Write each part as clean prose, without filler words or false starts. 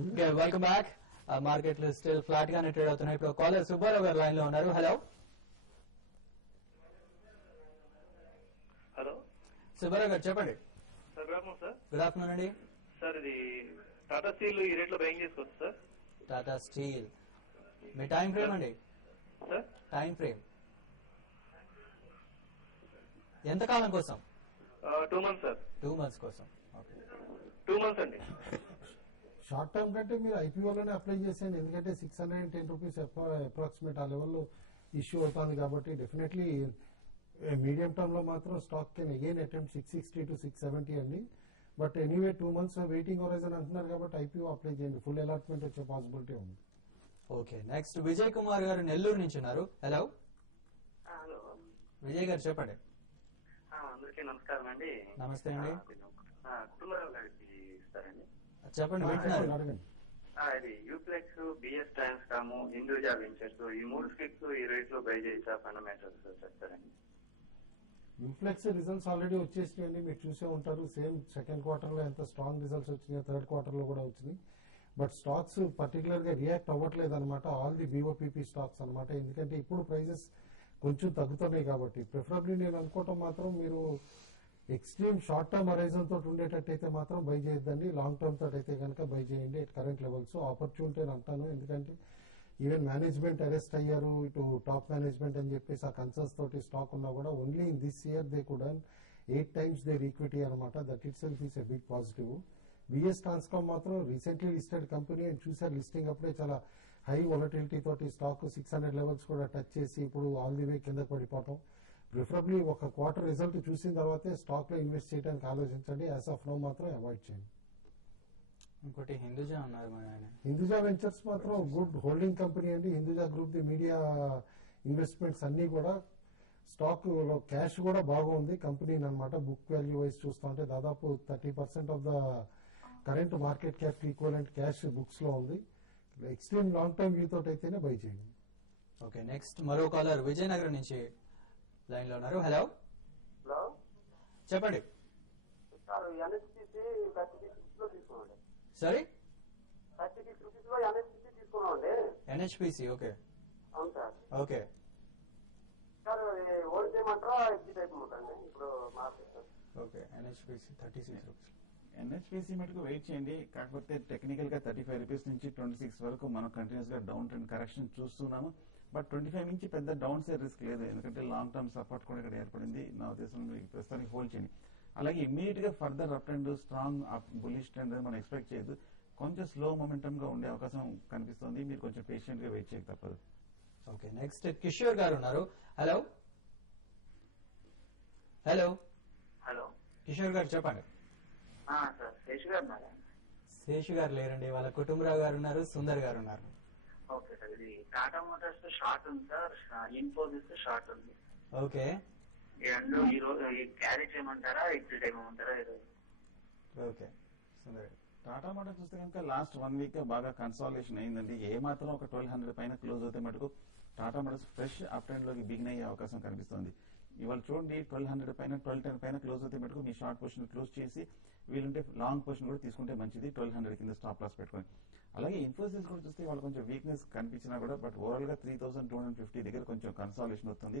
Okay, welcome back. Market లో still flat గానే trade అవుతున్నాయి. ఇప్పుడు కాలర్ సుబ్బారావు గారు లైన్ లో ఉన్నారు. హలో హలో సుబ్బారావు గారు చెప్పండి. Sir good afternoon sir. Good afternoon అండి. సార్ ఇది టాటా స్టీల్ ఈ రేట్ లో బయింగ్ చేసుకోవచ్చు సార్. టాటా స్టీల్ మీ టైం ఫ్రేమ్ అండి? సార్ టైం ఫ్రేమ్ ఎంతకాలం కోసం? 2 months సార్. 2 months కోసం. 2 months అండి. షార్ట్ టర్మ్ కంటే మీరు ఐపీఓలోనే అప్లై చేసేయండి, ఎందుకంటే 610 రూపీస్ అప్రాక్సిమేట్ ఆ లెవెల్లో ఇష్యూ అవుతుంది కాబట్టి డెఫినెట్లీ మీడియం టర్మ్ లో మాత్రం stock can again attempt 660 to 670 అండి. But anyway 2 months waiting horizon అంటున్నారు కాబట్టి ఐపీఓ అప్లై చేయండి, ఫుల్ అలాట్మెంట్ వచ్చే పాసిబిలిటీ ఉంది. ఓకే, నెక్స్ట్ విజయ్ కుమార్ గారు నెల్లూరు నుంచి ఉన్నారు. హలో హలో విజయ్ గారు చెప్పండి. అందరికీ నమస్కారం అండి. నమస్తే అండి. కుటుంబరావు గారికి ఇస్తారండి. చెప్పండి, వింటున్నారు. అడగండి. ఇది యూప్లెక్స్, బిఎస్ ట్రాన్స్కామ్, హిందూజా వెంచర్స్ ఈ 3 స్కిట్స్ ఈ రేట్ లో బై చేయొచ్చా? ఫండమెంటల్స్ చెప్తారండి. యూఫ్లెక్స్ రిజల్ట్స్ ఆల్రెడీ వచ్చేసినాయండి, మీరు చూసే ఉంటారు. సేమ్ సెకండ్ క్వార్టర్ లో ఎంత స్ట్రాంగ్ రిజల్ట్స్ వచ్చినాయో థర్డ్ క్వార్టర్ లో కూడా వచ్చినాయి. బట్ స్టాక్స్ పర్టికులర్ గా రియాక్ట్ అవ్వట్లేదు అనమాట, ఆల్ ది బీఓపీపీ స్టాక్స్ అనమాట. ఎందుకంటే ఇప్పుడు ప్రైజెస్ కొంచెం తగ్గుతున్నాయి కాబట్టి ప్రిఫరబ్లీ నేను అనుకోవటం మాత్రం మీరు ఎక్స్ట్రీమ్ షార్ట్ టర్మ్ హరైజన్ తోటి ఉండేటట్టయితే మాత్రం బై చేయొద్దండి. లాంగ్ టర్మ్ తోటి అయితే కనుక బై చేయండి ఎట్ కరెంట్ లెవెల్స్. ఆపర్చునిటీ అని అంటాను, ఎందుకంటే ఈవెన్ మేనేజ్మెంట్ అరెస్ట్ అయ్యారు, ఇటు టాప్ మేనేజ్మెంట్ అని చెప్పేసి ఆ కన్సర్న్స్ తోటి స్టాక్ ఉన్నా కూడా only in this year they could 8 times their equity అనమాట. That itself is a big positive. BS Transcom మాత్రం రీసెంట్లీ లిస్టెడ్ కంపెనీ అని చూసారు, లిస్టింగ్ అప్పుడే చాలా హై వొలటిలిటీ తోటి స్టాక్ 600 లెవెల్స్ కూడా టచ్ చేసి ఇప్పుడు ఆల్ ది వే కింద పడిపోవటం. ప్రిఫరబ్లీ ఒక క్వార్టర్ రిజల్ట్ చూసిన తర్వాతే స్టాక్ లో ఇన్వెస్ట్ చేయడానికి ఆలోచించండి. యాజ్ ఆఫ్ నో మాత్రం అవాయిడ్ చేయండి. ఇంకోటి హిందూజా ఉన్నారు మన ఆయన. హిందూజా వెంచర్స్ మాత్రం గుడ్ హోల్డింగ్ కంపెనీ అండి. Hinduja group the media investments అన్ని కూడా స్టాక్ లో క్యాష్ కూడా బాగుంది కంపెనీ అనమాట. బుక్ వాల్యూ వైజ్ చూస్తుంటే దాదాపు 30% of the current market cap equivalent cash books లో ఉంది. ఎక్స్ట్రీమ్ లాంగ్ టర్మ్ వ్యూ తోటి అయితేనే బై చేయండి. ఓకే, నెక్స్ట్ మరో కాలర్ విజయనగరం నుంచి లైన్ లో ఉన్నారు. హలో హలో చెప్పండి. సార్ ఎన్ఎస్పిసి 36 లో తీసుకోండి. సారీ 36 రూపీస్ లో ఎన్ఎస్పిసి తీసుకున్నామండి. ఎన్హెచ్పిసి. ఓకే అవును సార్. ఓకే సార్ ఓల్డ్ చేయమంటారా ఎగ్జిట్ అయిపోమంటండి ఇప్పుడు market? Okay, NHPC 36 rupees. NHPC మటుకు వెయిట్ చేయండి. కాకపోతే టెక్నికల్ గా 35 రూపీస్ నుంచి 26 వరకు మనం కంటిన్యూస్ గా డౌన్ ట్రెండ్ కరెక్షన్ చూస్తున్నాము. బట్ 25 నుంచి పెద్ద డౌన్ సైడ్ రిస్క్ లేదు, ఎందుకంటే లాంగ్ టర్మ్ సపోర్ట్ కూడా ఇక్కడ ఏర్పడింది. నా ఉద్దేశంలో ప్రస్తుతానికి హోల్డ్ చేయండి. అలాగే ఇమ్మీడియట్ గా further up trend strong bullish trend మనం ఎక్స్పెక్ట్ చేయదు. కొంచెం స్లో మొమెంటమ్ గా ఉండే అవకాశం కనిపిస్తుంది. మీరు కొంచెం పేషెంట్ గా వెయిట్ చేయక తప్పదు. ఓకే, నెక్స్ట్ కిషోర్ గారు ఉన్నారు. హలో హలో హలో కిషోర్ గారు చెప్పండి. సార్ శేష్ గారు ఉన్నారా? శేషు గారు లేరండి, వాళ్ళ కుటుంబరావు గారు ఉన్నారు, సుందర్ గారు ఉన్నారు. Okay sir. ఇది టాటా మోటార్స్ షార్ట్ ఉంది సార్, ఇన్ఫోసిస్ షార్ట్ ఉంది. ఓకే ఈ రెండు ఈ రోజు క్యారీ చేయమంటారా, ఎగ్జిట్ అయిపోమంటారా ఈరోజు? ఓకే సుందర్ గారు. టాటా మోటార్ చూస్తే కనుక లాస్ట్ 1 week బాగా కన్సాలిడేషన్ అయిందండి. ఏ మాత్రం ఒక 1200 పైన క్లోజ్ అవుతే మటుకు Tata Motors fresh up trend లోకి బిగిన్ అయ్యే అవకాశం కనిపిస్తుంది. ఇవాళ చూడండి 1200 పైన 1210 పైన క్లోజ్ అవుతే మటుకు మీ షార్ట్ పొజిషన్ క్లోజ్ చేసి వీలుంటే లాంగ్ పొజిషన్ కూడా తీసుకుంటే మంచిది. 1200 కింద స్టాప్ లాస్ పెట్టుకుని. అలాగే ఇన్ఫోసిస్ కూడా చూస్తే వాళ్ళు కొంచెం వీక్నెస్ కనిపించినా కూడా బట్ ఓవరాల్ గా 3250 దగ్గర కొంచెం కన్సాలిడేషన్ అవుతుంది.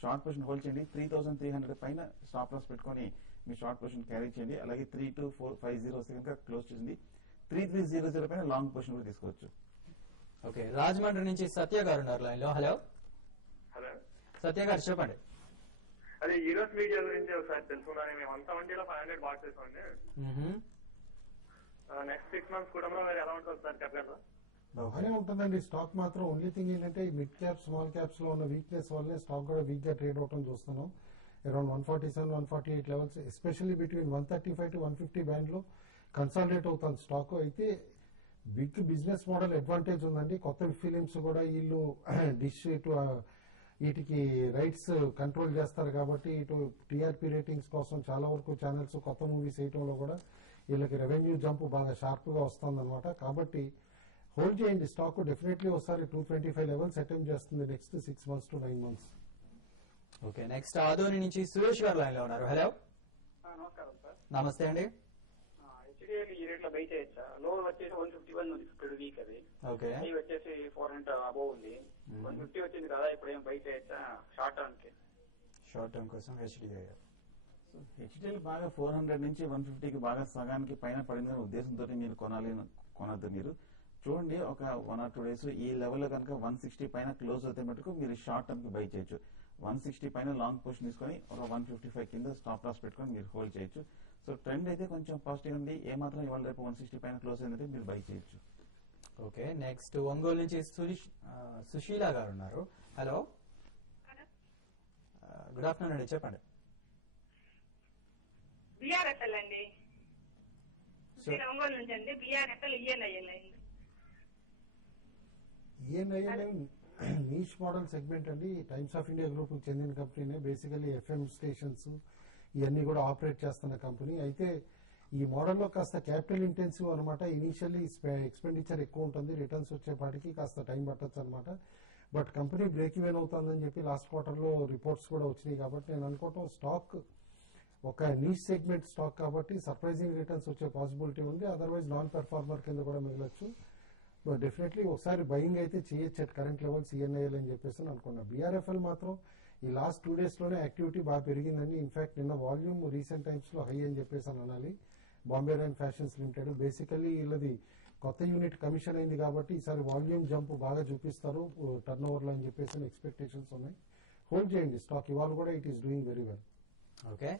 షార్ట్ పొజిషన్ హోల్డ్ చేయండి. 3300 పైన స్టాప్ లాస్ పెట్టుకుని మీ షార్ట్ పొజిషన్ క్యారీ చేయండి. అలాగే 32450 వస్తే కనుక క్లోజ్ చేసింది. 3300 పైన లాంగ్ పొజిషన్ కూడా తీసుకోవచ్చు. ఓకే, రాజమండ్రి నుంచి సత్య గారు ఉన్నారు లైన్ లో. హలో హలో సత్య గారు చెప్పండి. అదే యూరోస్ మీడియా గురించి ఒకసారి తెలుసుకున్నాను. మేము 170లో 500 బాక్స్ వేసుకోండి. నెక్స్ట్ 6 months కూడా మరి ఎలా ఉంటుంది సార్ చెప్పగలరా? బాగానే ఉంటుందండి స్టాక్ మాత్రం. ఓన్లీ థింగ్ ఏంటంటే మిడ్ క్యాప్ స్మాల్ క్యాప్స్ లో ఉన్న వీక్నెస్ వల్లే స్టాక్ కూడా వీక్ గా ట్రేడ్ అవడం చూస్తున్నాం. Around 147, 148 levels, especially between 135 to 150 band లో కన్సాలిడేట్ అవుతుంది స్టాక్. అయితే బిగ్ బిజినెస్ మోడల్ అడ్వాంటేజ్ ఉందండి. కొత్త ఫిలిమ్స్ కూడా వీళ్ళు డిష్ ఇటు వీటికి రైట్స్ కంట్రోల్ చేస్తారు కాబట్టి ఇటు టీఆర్పీ రేటింగ్స్ కోసం చాలా వరకు ఛానల్స్ కొత్త మూవీస్ వేయటంలో కూడా వీళ్ళకి రెవెన్యూ జంప్ బాగా షార్ప్ గా వస్తుందన్నమాట. కాబట్టి హోల్డ్ చేయండి స్టాక్. డెఫినెట్లీ ఒకసారి 225 లెవెల్స్ అటెంప్ట్ చేస్తుంది next 6 months to 9 months. Okay, next Adoni నుంచి సురేష్ గారు లైన్ లో ఉన్నారు. హలో నమస్కారం సార్. నమస్తే అండి. హెచ్డి హెచ్డిఎల్ ఈ రేట్ లో బై చేయొచ్చా? లోన్ వచ్చేసి 151 ఉంది, 50 వీక్ అది. ఓకే, ఇవి వచ్చేసి 400 అబోవ్ ఉంది. 150 వచ్చింది కదా, ఇప్పుడు ఏం బై చేయొచ్చా షార్ట్ టర్మ్ కి? షార్ట్ టర్మ్ కోసం హెచ్డిఐ. సో హెచ్డిఎల్ బాగా 400 నుంచి 150కి బాగా సగానికి పైన పడిందనే ఉద్దేశంతో మీరు కొనద్దు. మీరు చూడండి, ఒక 1 or 2 days ఈ లెవెల్లో కనుక 160 పైన క్లోజ్ అవుతే మటుకు మీరు షార్ట్ టర్మ్ కి బై చేయొచ్చు. 160 పైన లాంగ్ పొజిషన్ తీసుకొని ఒక 155 కింద స్టాప్ లాస్ పెట్టుకొని మీరు హోల్డ్ చేయొచ్చు. సో ట్రెండ్ అయితే కొంచెం పాజిటివ్ ఉంది. ఏమాత్రం ఇవాళ రేపు 160 పైన క్లోజ్ అయిందంటే మీరు బై చేయొచ్చు. ఓకే, నెక్స్ట్ ఒంగోలు నుంచి సుశీల గారు ఉన్నారు. హలో, గుడ్ ఆఫ్టర్నూన్ అండి, చెప్పండి. బిఆర్ఎఫ్ఎల్ అండి, ఒంగోలు నుంచి అండి. బిఆర్ఎఫ్ఎల్ ఈఎన్ఐఎల్ నీష్ మోడల్ సెగ్మెంట్ అండి. టైమ్స్ ఆఫ్ ఇండియా గ్రూప్ కి చెందిన కంపెనీ. బేసికలీ ఎఫ్ఎం స్టేషన్స్ ఇవన్నీ కూడా ఆపరేట్ చేస్తున్న కంపెనీ. అయితే ఈ మోడల్లో కాస్త క్యాపిటల్ ఇంటెన్సివ్ అనమాట. ఇనీషియల్లీ ఎక్స్పెండిచర్ ఎక్కువ ఉంటుంది, రిటర్న్స్ వచ్చేపాటికి కాస్త టైం పట్టొచ్చు అనమాట. బట్ కంపెనీ బ్రేక్ ఈవెన్ అవుతుందని చెప్పి లాస్ట్ క్వార్టర్లో రిపోర్ట్స్ కూడా వచ్చినాయి. కాబట్టి నేను అనుకోవటం స్టాక్ ఒక నీష్ సెగ్మెంట్ స్టాక్ కాబట్టి సర్ప్రైజింగ్ రిటర్న్స్ వచ్చే పాసిబిలిటీ ఉంది. అదర్వైజ్ నాన్ పెర్ఫార్మర్ కింద కూడా మిగలొచ్చు. డెఫినెట్లీ ఒకసారి బయింగ్ అయితే చేయొచ్చు అట్ కరెంట్ లెవెల్స్ ఈఎన్ఐఎల్ అని చెప్పేసి అనుకున్నా. బీఆర్ఎఫ్ఎల్ మాత్రం ఈ లాస్ట్ 2 days లోనే యాక్టివిటీ బాగా పెరిగిందని, ఇన్ఫాక్ట్ నిన్న వాల్యూమ్ రీసెంట్ టైమ్స్ లో హై అని చెప్పేసి అనాలి. Bombay rain fashions limited basically వీళ్ళది కొత్త యూనిట్ కమిషన్ అయింది కాబట్టి ఈసారి వాల్యూమ్ జంప్ బాగా చూపిస్తారు టర్న్ ఓవర్ లో అని చెప్పేసి ఎక్స్పెక్టేషన్స్ ఉన్నాయి. హోల్డ్ చేయండి స్టాక్, ఇవాళ కూడా it is doing very well. Okay,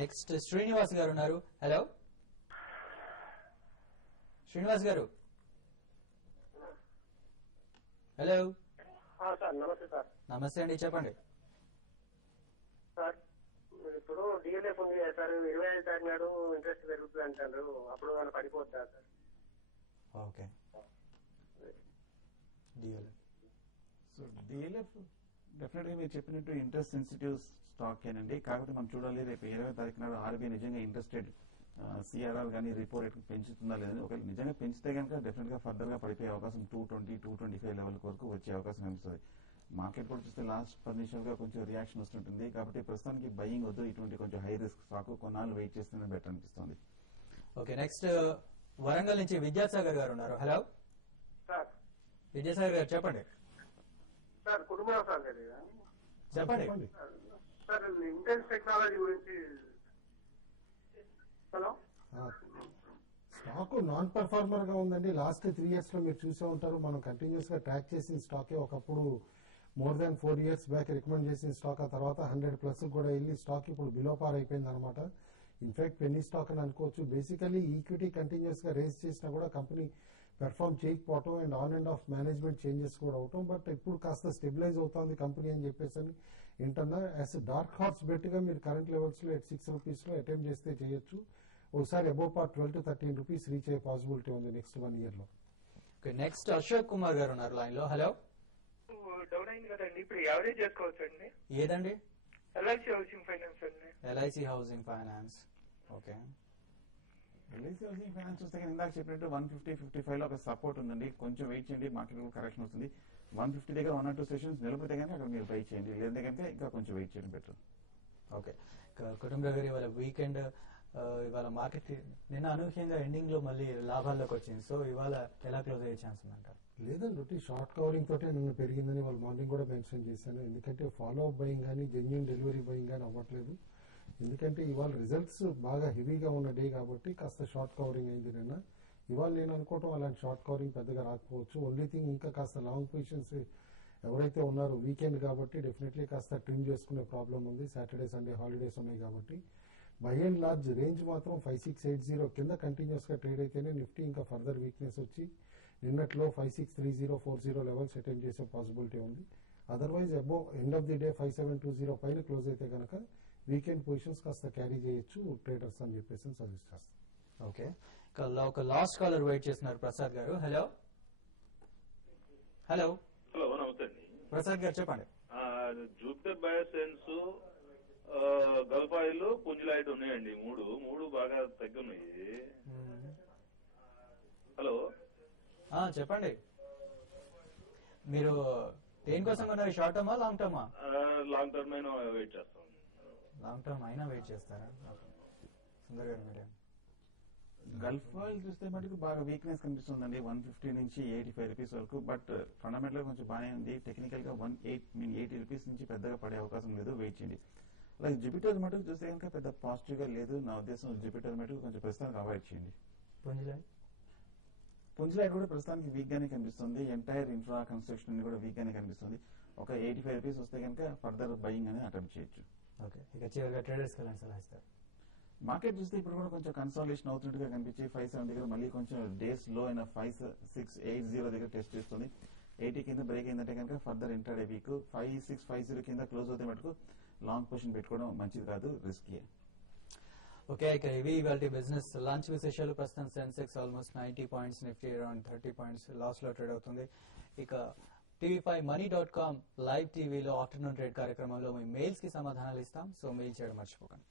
next Srinivas గారు ఉన్నారు. హలో శ్రీనివాస్ గారు. హలో సార్ నమస్తే సార్. నమస్తే అండి, చెప్పండి. సార్ ఇప్పుడు డిఎల్ఎఫ్ ఉంది కదా సార్, 25 తారీఖు నాడు ఇంట్రెస్ట్ పెరుగుతుంది అంటారు, అప్పుడు మనం పడిపోద్దా sir? Okay, so DLF definite గా మీరు చెప్పినట్టు ఇంట్రెస్ట్ సెన్సిటివ్ స్టాక్ ఏనండి. కాకపోతే మనం చూడాలి రేపు 20వ తారీఖు నాడు ఆర్బీఐ నిజంగా ఇంట్రెస్టెడ్ సిఆర్ఆర్ కానీ రిపో రేట్ పెంచుతుందా లేదని. ఒకవేళ నిజంగా పెంచితే కనుక డెఫినెట్ గా ఫర్దర్ గా పడిపోయే అవకాశం 220-225 లెవెల్ వరకు వచ్చే అవకాశం కనిపిస్తుంది. మార్కెట్ కూడా చూస్తే లాస్ట్ 10 నిమిషాలుగా కొంచెం రియాక్షన్ వస్తుంటుంది. కాబట్టి ప్రస్తుతానికి బయింగ్ వద్దు, ఇటువంటి కొంచెం హై రిస్క్ స్టాక్ కొన్నాళ్ళు వెయిట్ చేస్తేనే బెటర్ అనిపిస్తుంది. ఓకే, నెక్స్ట్ వరంగల్ నుంచి విద్యాసాగర్ గారు ఉన్నారు. Hello sir. విద్యాసాగర్ గారు, చెప్పండి. సార్ కుటుంబ సార్ చెప్పండి. సార్ ఇంటెన్స్ టెక్నాలజీ గురించి. హలో, స్టాక్ నాన్ పెర్ఫార్మర్ గా ఉందండి. లాస్ట్ 3 years లో మీరు చూసే ఉంటారు, మనం కంటిన్యూస్ గా ట్రాక్ చేసిన స్టాకే. ఒకప్పుడు more than 4 years back recommend చేసిన స్టాక్ ఆ తర్వాత 100+ కూడా వెళ్ళి స్టాక్ ఇప్పుడు బిలో పార్ అయిపోయింది అనమాట. ఇన్ఫాక్ట్ పెన్నీ స్టాక్ అని అనుకోవచ్చు. బేసికలీ ఈక్విటీ కంటిన్యూస్ గా రేస్ చేసినా కూడా కంపెనీ పెర్ఫార్మ్ చేయకపోవటం and on and off management changes కూడా అవటం. బట్ ఇప్పుడు కాస్త స్టెబిలైజ్ అవుతుంది కంపెనీ అని చెప్పేసి ఏంటన్నా యాజ్ డార్క్ హార్స్ బెట్ గా మీరు కరెంట్ లెవెల్స్ లో at 6 rupees లో అటెంప్ట్ చేస్తే చేయొచ్చు. ఒకసారి అబౌవ్ పార్ 12 to 13 rupees రీచ్ అయ్యే పాసిబిలిటీ ఉంది నెక్స్ట్ 1 year లో. ఓకే, నెక్స్ట్ అశోక్ కుమార్ గారు ఉన్నారు లైన్ లో. హలో, డౌన్ అయింది కదండి, ఇప్పుడు యావరేజ్ చేసుకోవచ్చు అండి? ఏదండి? ఎల్ఐసి హౌసింగ్ ఫైనాన్స్ అండి. LIC housing finance. Okay, LIC housing finance చూస్తే ఇందాక చెప్పినట్టు 150-55 లో ఒక సపోర్ట్ ఉందండి. కొంచెం వెయిట్ చేయండి, మార్కెట్ కరెక్షన్ వస్తుంది. 150 దగ్గర 1 or 2 సెషన్స్ నిలబడితే కానీ అక్కడ మీరు బై చేయండి, లేదంటే కనుక ఇంకా కొంచెం వెయిట్ చేయడం బెటర్. ఓకే, కుటుంబ గారు ఇవాళ వీకెండ్, ఇవాళ మార్కెట్ నిన్న అనూహ్యంగా ఎండింగ్ లో మళ్ళీ లాభాల్లోకి వచ్చింది. సో ఇవాళ ఎలా క్లోజ్ అయ్యే ఛాన్స్ ఉందంటారు? లేదండి, షార్ట్ కవరింగ్ తోటే నిన్న పెరిగిందని వాళ్ళు మార్నింగ్ కూడా మెన్షన్ చేశాను. ఎందుకంటే ఫాలో అప్ బయింగ్ కానీ జెన్యూన్ డెలివరీ బయింగ్ కానీ అవ్వట్లేదు. ఎందుకంటే ఇవాళ రిజల్ట్స్ బాగా హెవీగా ఉన్న డే కాబట్టి కాస్త షార్ట్ కవరింగ్ అయింది నిన్న. ఇవాళ నేను అనుకోవటం అలాంటి షార్ట్ కవరింగ్ పెద్దగా రాకపోవచ్చు. ఓన్లీ థింగ్ ఇంకా కాస్త లాంగ్ పొజిషన్స్ ఎవరైతే ఉన్నారో వీకెండ్ కాబట్టి డెఫినెట్లీ కాస్త ట్రిమ్ చేసుకునే ప్రాబ్లం ఉంది. సాటర్డే సండే హాలిడేస్ ఉన్నాయి కాబట్టి బై అండ్ లార్జ్ రేంజ్ మాత్రం 5680 కింద కంటిన్యూస్ గా ట్రేడ్ అయితేనే నిఫ్టీ ఇంకా ఫర్దర్ వీక్నెస్ వచ్చి నిన్నట్లో 5630-40 లెవెల్స్ అటెంప్ట్ చేసే పాసిబిలిటీ ఉంది. Otherwise above end of the day 5720 పైన క్లోజ్ అయితే కనుక వీకెండ్ పొజిషన్స్ కాస్త క్యారీ చేయొచ్చు ట్రేడర్స్ అని చెప్పేసి సజెస్ట్ చేస్తాను. ఓకే, ఒక లాస్ట్ కాలర్ వెయిట్ చేస్తున్నారు, ప్రసాద్ గారు. హలో హలో హలో, నమస్తే అండి. ప్రసాద్ గారు, చెప్పండి. జూపిటర్ బయోసైన్స్, గల్ఫ్ ఆయిల్, పుంజులైట్ ఉన్నాయండి. మూడు బాగా తగ్గున్నాయి. హలో, చెప్పండి. మీరు దేనికోసం కొన్నారు? షార్ట్ టర్మా లాంగ్ టర్మా? లాంగ్ టర్మ్ అయినా వెయిట్ చేస్తాం. లాంగ్ టర్మ్ అయినా వెయిట్ చేస్తారా? సుందర్ గారు, మీరే గల్ఫ్ ఆయిల్ చూస్తే మటుకు బాగా వీక్నెస్ కనిపిస్తుందండి 150 నుంచి 85 రూపీస్ వరకు. బట్ ఫండమెంటల్ గా కొంచెం బాగానే ఉంది. టెక్నికల్ గా 80 రూపీస్ నుంచి పెద్దగా పడే అవకాశం లేదు, వెయిట్ చేయండి. అలాగే జూపిటర్ మటుకు చూస్తే కనుక పెద్ద పాజిటివ్ గా లేదు. నా ఉద్దేశం జూపిటర్ మటుకు కొంచెం ప్రస్తుతానికి అవాయిడ్ చేయండి. పుంజులైట్ కూడా ప్రస్తుతానికి వీక్ గానే కనిపిస్తుంది. ఎంటైర్ ఇన్ఫ్రా కన్స్ట్రక్షన్ కూడా వీక్ గానే కనిపిస్తుంది. ఒక 85 రూపీస్ వస్తే కనుక ఫర్దర్ బయింగ్ అనేది అటెంప్ట్ చేయొచ్చు. ఓకే, ఇక చివరిగా ట్రేడర్స్ కి ఎలాంటి సలహా ఇస్తారు? మార్కెట్ చూస్తే ఇప్పుడు కూడా కొంచెం కన్సాలిడేషన్ అవుతున్నట్టుగా కనిపించి 5.7 దగ్గర మళ్ళీ కొంచెం డేస్ లో అయిన 5.680 దగ్గర టెస్ట్ చేస్తుంది. 80 కింద బ్రేక్ అయిందంటే కనుక ఫర్దర్ ఇంటర్డే వీక్ 5.650 కింద క్లోజ్ అవుతే మటుకు లాంగ్ పొజిషన్ పెట్టుకోవడం మంచిది కాదు, రిస్కీ. ఓకే, ఇక ఇవి ఇవాళ బిజినెస్ లంచ్ విశేషాలు. ప్రస్తుతం Sensex almost 90 points, Nifty around 30 points loss లో ట్రేడ్ అవుతుంది. ఇక tv5money.com లైవ్ టీవీలో ఆఫ్టర్నూన్ ట్రేడ్ కార్యక్రమంలో మీ మెయిల్స్ కి సమాధానాలు ఇస్తాం. సో మెయిల్ చేయడం మర్చిపోకండి.